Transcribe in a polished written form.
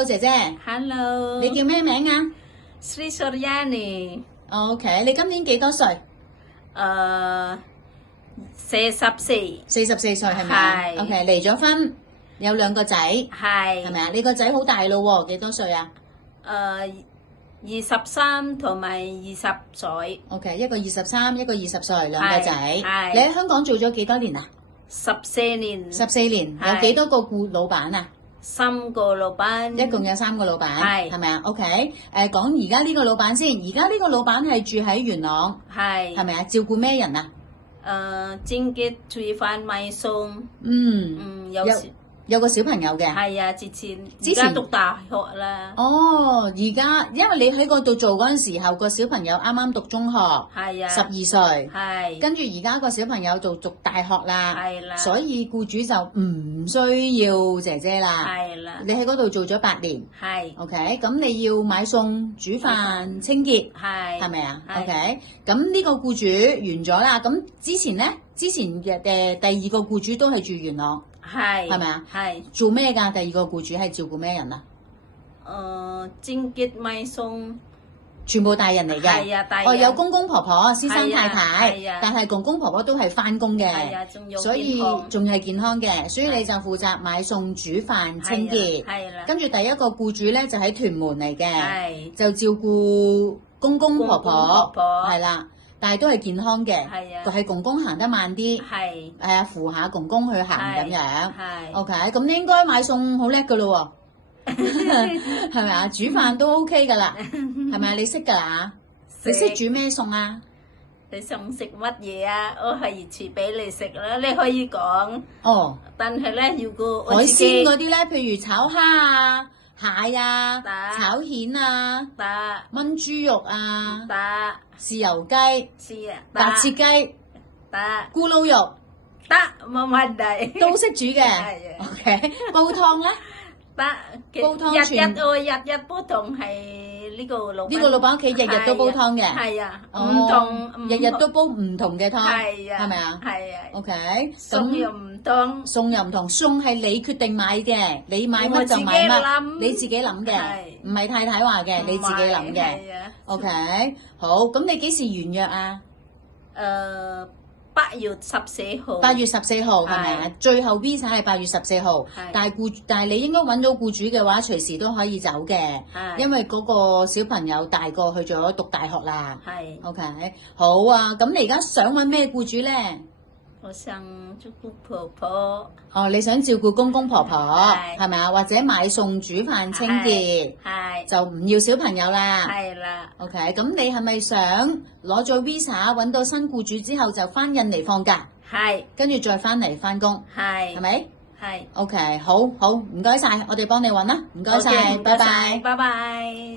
Hello， 姐姐。Hello。你叫咩名啊 Sri Suryani。OK， 你今年幾多歲？44。44歲係咪？係。OK， 離咗婚，有2個仔，係咪啊？你個仔好大咯喎，幾多歲啊？23同埋20歲。OK， 一個23，一個20歲，2個仔。係。你喺香港做咗幾多年啊？14年。14年，有幾多個老闆啊？3個老闆。一共有3個老闆，係咪啊 ？OK， 講而家呢個老闆先，而家呢個老闆係住喺元朗，係咪啊？照顧咩人啊？清潔煮飯買餸。有個小朋友嘅。係啊，之前而家讀大學啦。哦，而家因為你喺嗰度做嗰陣時候，個小朋友啱啱讀中學，係啊，12歲，係。跟住而家個小朋友就讀大學啦，係啦。所以僱主就唔需要姐姐啦，係啦。你喺嗰度做咗8年，係。OK， 咁你要買餸、煮飯、清潔，係咪啊 ？OK， 咁呢個僱主完咗啦，咁之前咧，嘅第2個僱主都係住元朗。係咪啊？係做咩㗎？第2個僱主係照顧咩人啊？清潔買餸，全部大人嚟嘅。係啊，大人。有公公婆婆、先生太太，但係公公婆婆都係返工嘅，所以仲係健康嘅。所以你就負責買餸、煮飯、清潔。係啦。跟住第1個僱主咧就喺屯門嚟嘅，就照顧公公婆婆，係啦。但係都係健康嘅，係公公行得慢啲，扶下公公去行咁樣。OK， 咁你應該買餸好叻㗎咯喎，係咪啊？煮飯都 OK 㗎啦，係咪啊？你識㗎啦？你識煮咩餸啊？你想食乜嘢啊？我可以煮俾你食啦，你可以講。哦。但係咧，如果海鮮嗰啲咧，譬如炒蝦啊、蟹啊、炒蜆啊、炆豬肉啊、豉油雞、白切雞、咕嚕肉，冇問題，都識煮嘅。OK， 煲湯咧？煲湯日日煲湯係呢個老闆屋企日日都煲湯嘅。係啊，唔同日日都煲唔同嘅湯，係咪啊？係啊。OK， 餸又唔同，餸係你決定買嘅，你買乜就買乜，你自己諗嘅，唔係太太話嘅，你自己諗嘅。OK， 好，咁你幾時完約啊？8月14號。8月14號係咪啊？最後 visa 係8月14號，但係你應該揾到僱主嘅話，隨時都可以走嘅，因為嗰個小朋友大個去咗讀大學啦。係 OK， 好啊，咁你而家想揾咩僱主咧？我想照顧婆婆。哦，你想照顧公公婆婆係咪啊？或者買餸、煮飯、清潔，就唔要小朋友啦。係啦。OK， 咁你係咪想攞咗 visa 揾到新僱主之後就翻印尼放假？係。跟住再翻嚟翻工。係咪？係。OK， 好，唔該晒，我哋幫你揾啦。唔該晒，拜拜。拜拜。